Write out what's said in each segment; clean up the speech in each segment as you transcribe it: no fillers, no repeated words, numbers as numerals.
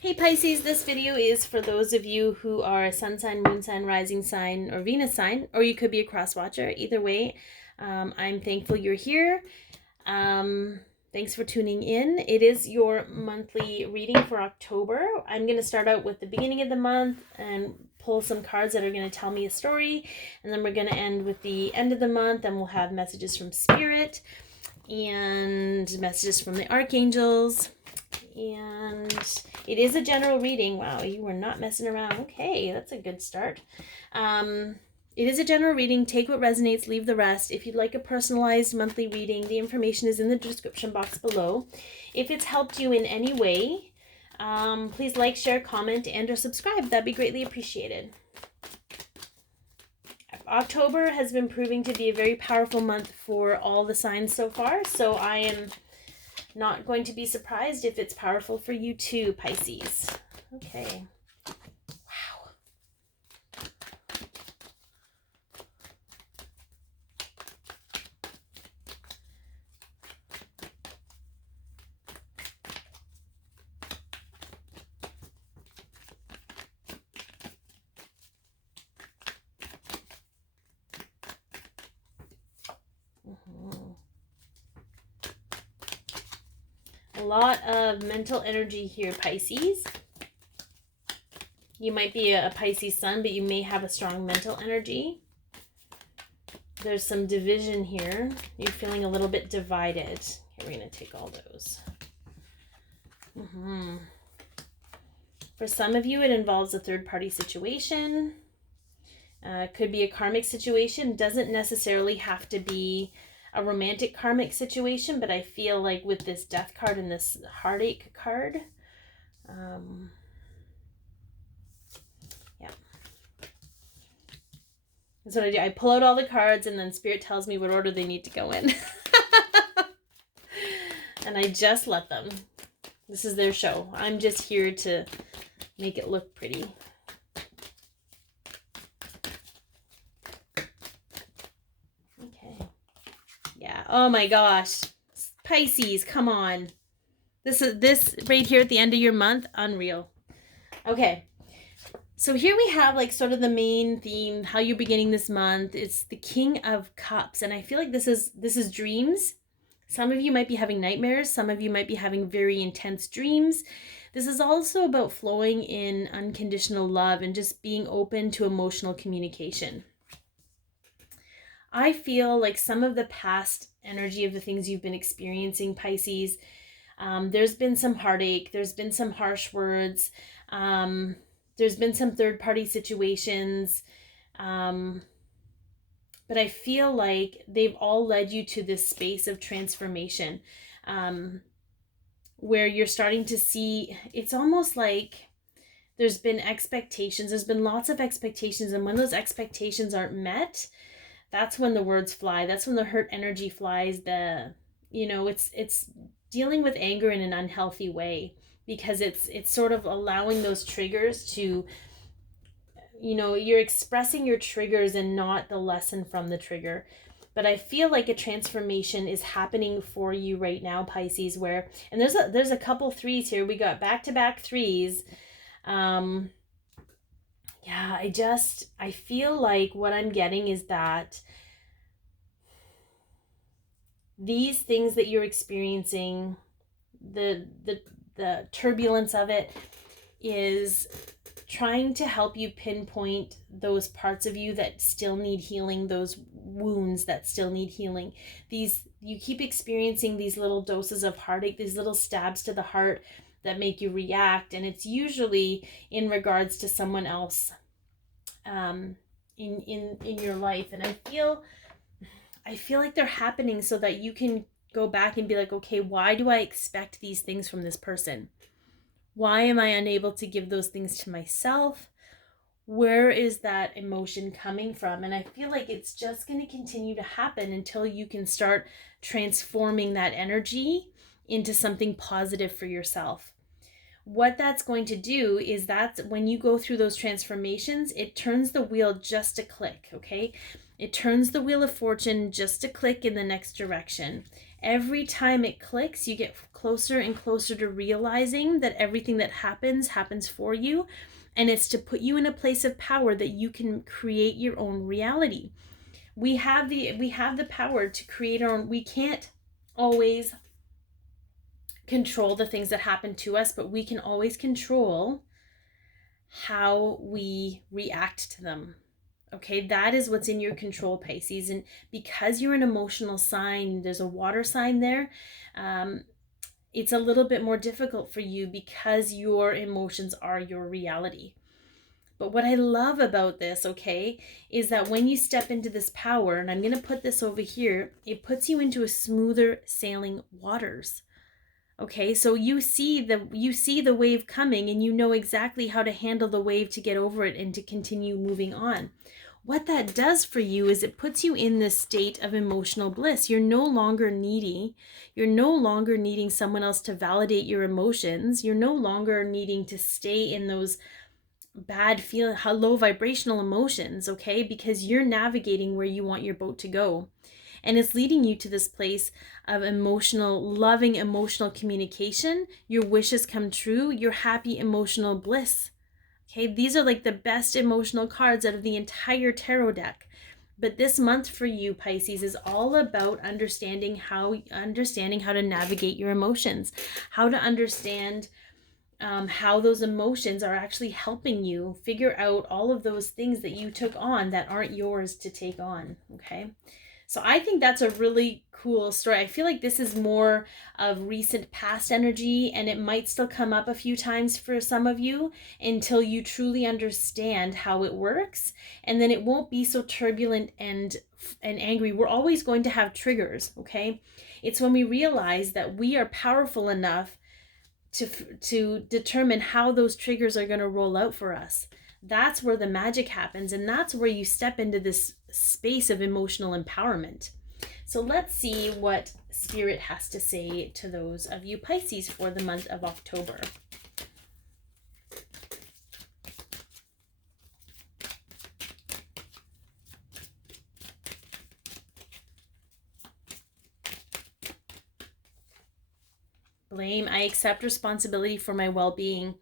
Hey Pisces, this video is for those of you who are a sun sign, moon sign, rising sign, or Venus sign, or you could be a cross watcher. Either way, I'm thankful you're here. Thanks for tuning in. It is your monthly reading for October. I'm going to start out with the beginning of the month and pull some cards that are going to tell me a story. And then we're going to end with the end of the month, and we'll have messages from Spirit and messages from the archangels. And it is a general reading. Wow, you were not messing around. Okay, that's a good start. It is a general reading. Take what resonates, leave the rest. If you'd like a personalized monthly reading, the information is in the description box below. If it's helped you in any way, please like, share, comment, and or subscribe. That'd be greatly appreciated. October has been proving to be a very powerful month for all the signs so far, so I am not going to be surprised if it's powerful for you too, Pisces. Okay. Wow. A lot of mental energy here, Pisces. You might be a Pisces sun, but you may have a strong mental energy. There's some division here. You're feeling a little bit divided. Here, we're going to take all those. For some of you, it involves a third-party situation. Could be a karmic situation. Doesn't necessarily have to be a romantic karmic situation, but I feel like with this death card and this heartache card, yeah. That's what I do. I pull out all the cards and then Spirit tells me what order they need to go in. And I just let them. This is their show. I'm just here to make it look pretty. Yeah. Oh my gosh. Pisces, come on. This right here at the end of your month, unreal. Okay. So here we have like sort of the main theme, how you're beginning this month. It's the King of Cups, and I feel like this is dreams. Some of you might be having nightmares, some of you might be having very intense dreams. This is also about flowing in unconditional love and just being open to emotional communication. I feel like some of the past energy of the things you've been experiencing, Pisces, there's been some heartache, there's been some harsh words, there's been some third-party situations, but I feel like they've all led you to this space of transformation, where you're starting to see, it's almost like there's been expectations, there's been lots of expectations, and when those expectations aren't met, that's when the words fly. That's when the hurt energy flies. It's dealing with anger in an unhealthy way, because it's sort of allowing those triggers to, you're expressing your triggers and not the lesson from the trigger. But I feel like a transformation is happening for you right now, Pisces, where, and there's a couple threes here. We got back-to-back threes. Yeah, I feel like what I'm getting is that these things that you're experiencing, the turbulence of it is trying to help you pinpoint those parts of you that still need healing, those wounds that still need healing. You keep experiencing these little doses of heartache, these little stabs to the heart that make you react, and it's usually in regards to someone else in your life. And I feel like they're happening so that you can go back and be like, okay, why do I expect these things from this person? Why am I unable to give those things to myself? Where is that emotion coming from? And I feel like it's just going to continue to happen until you can start transforming that energy into something positive for yourself. What that's going to do is that when you go through those transformations, it turns the wheel just a click, okay? It turns the wheel of fortune just a click in the next direction. Every time it clicks, you get closer and closer to realizing that everything that happens for you. And it's to put you in a place of power that you can create your own reality. We have the power to create our own. We can't always control the things that happen to us, but we can always control how we react to them. Okay, that is what's in your control, Pisces. And because you're an emotional sign, there's a water sign there, it's a little bit more difficult for you because your emotions are your reality. But what I love about this, okay, is that when you step into this power, and I'm going to put this over here, it puts you into a smoother sailing waters. Okay, so you see the wave coming, and you know exactly how to handle the wave to get over it and to continue moving on. What that does for you is it puts you in this state of emotional bliss. You're no longer needy. You're no longer needing someone else to validate your emotions. You're no longer needing to stay in those bad feeling, low vibrational emotions, okay? Because you're navigating where you want your boat to go. And it's leading you to this place of loving emotional communication. Your wishes come true. Your happy emotional bliss. Okay, these are like the best emotional cards out of the entire tarot deck. But this month for you, Pisces, is all about understanding how to navigate your emotions, how to understand how those emotions are actually helping you figure out all of those things that you took on that aren't yours to take on. Okay. So I think that's a really cool story. I feel like this is more of recent past energy, and it might still come up a few times for some of you until you truly understand how it works. And then it won't be so turbulent and angry. We're always going to have triggers, okay? It's when we realize that we are powerful enough to determine how those triggers are going to roll out for us. That's where the magic happens, and that's where you step into this space of emotional empowerment. So let's see what Spirit has to say to those of you Pisces for the month of October. Blame. I accept responsibility for my well-being.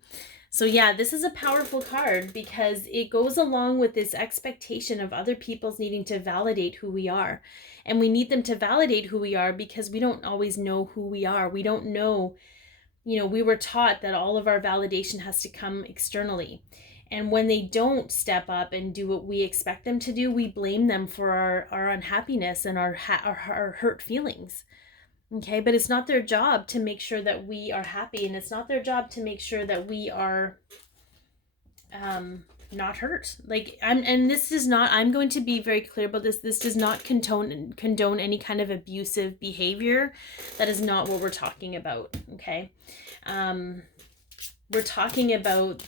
So yeah, this is a powerful card because it goes along with this expectation of other people's needing to validate who we are. And we need them to validate who we are because we don't always know who we are. We don't know, we were taught that all of our validation has to come externally. And when they don't step up and do what we expect them to do, we blame them for our unhappiness and our hurt feelings. Okay, but it's not their job to make sure that we are happy, and it's not their job to make sure that we are not hurt. I'm going to be very clear about this. This does not condone any kind of abusive behavior. That is not what we're talking about, okay? We're talking about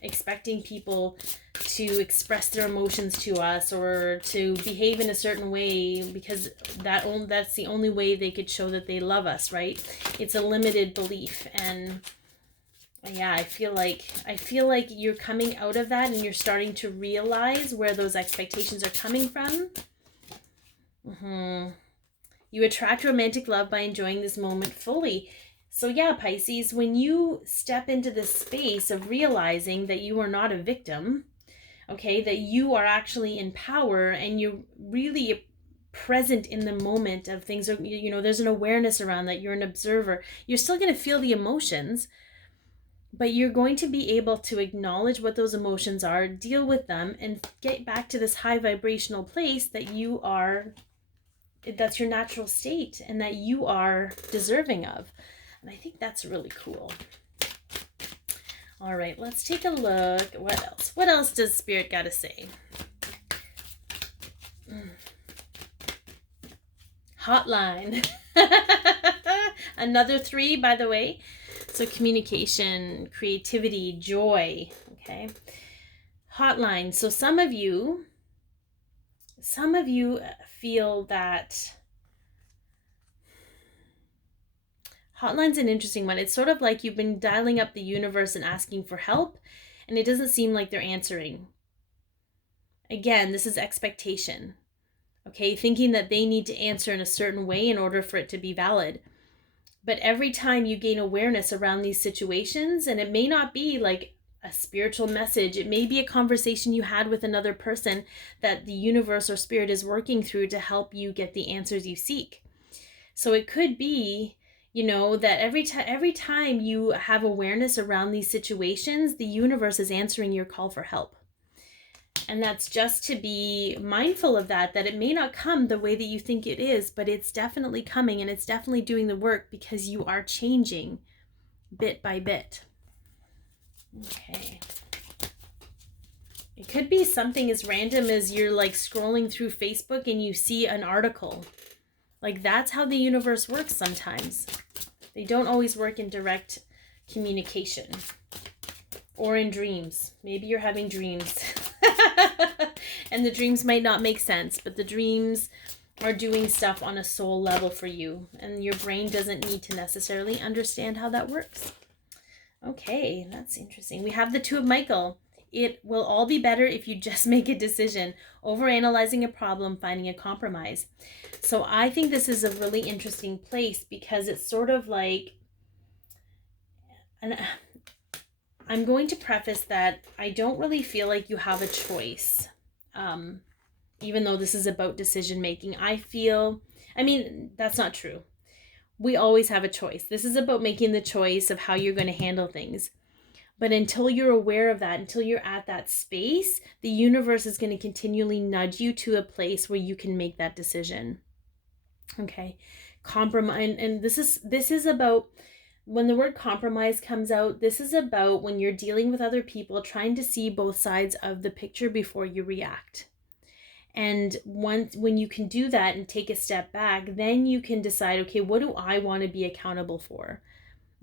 expecting people to express their emotions to us or to behave in a certain way because that's the only way they could show that they love us, right? It's a limited belief. And yeah, I feel like you're coming out of that and you're starting to realize where those expectations are coming from. You attract romantic love by enjoying this moment fully. So yeah, Pisces, when you step into this space of realizing that you are not a victim, okay, that you are actually in power and you're really present in the moment of things, there's an awareness around that, you're an observer. You're still going to feel the emotions, but you're going to be able to acknowledge what those emotions are, deal with them, and get back to this high vibrational place that's your natural state and that you are deserving of. And I think that's really cool. All right, let's take a look. What else? What else does Spirit got to say? Hotline. Another 3, by the way. So communication, creativity, joy. Okay. Hotline. So some of you feel that hotline's an interesting one. It's sort of like you've been dialing up the universe and asking for help, and it doesn't seem like they're answering. Again, this is expectation. okay, thinking that they need to answer in a certain way in order for it to be valid. But every time you gain awareness around these situations, and it may not be like a spiritual message, it may be a conversation you had with another person that the universe or spirit is working through to help you get the answers you seek. So it could be, that every time you have awareness around these situations, the universe is answering your call for help. And that's just to be mindful of that it may not come the way that you think it is, but it's definitely coming, and it's definitely doing the work because you are changing bit by bit. Okay. It could be something as random as you're like scrolling through Facebook and you see an article. Like, that's how the universe works sometimes. They don't always work in direct communication or in dreams. Maybe you're having dreams. And the dreams might not make sense, but the dreams are doing stuff on a soul level for you, and your brain doesn't need to necessarily understand how that works. Okay, that's interesting. We have the Two of Michael. It will all be better if you just make a decision. Overanalyzing a problem, finding a compromise. So I think this is a really interesting place because it's sort of like, and I'm going to preface that I don't really feel like you have a choice. Even though this is about decision making, that's not true. We always have a choice. This is about making the choice of how you're going to handle things. But until you're aware of that, until you're at that space, the universe is going to continually nudge you to a place where you can make that decision. Okay. Compromise. And this is about, when the word compromise comes out, this is about when you're dealing with other people, trying to see both sides of the picture before you react. And when you can do that and take a step back, then you can decide, okay, what do I want to be accountable for?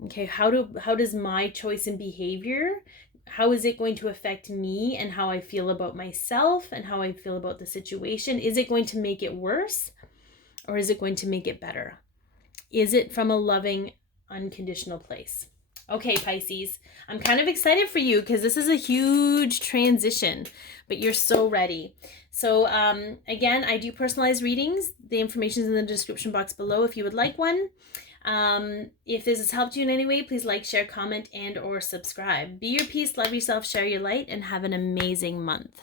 Okay, how does my choice and behavior, how is it going to affect me and how I feel about myself and how I feel about the situation? Is it going to make it worse, or is it going to make it better? Is it from a loving, unconditional place? Okay, Pisces, I'm kind of excited for you because this is a huge transition, but you're so ready. So again, I do personalized readings. The information is in the description box below if you would like one. If this has helped you in any way, please like, share, comment, and or subscribe. Be your peace, love yourself, share your light, and have an amazing month.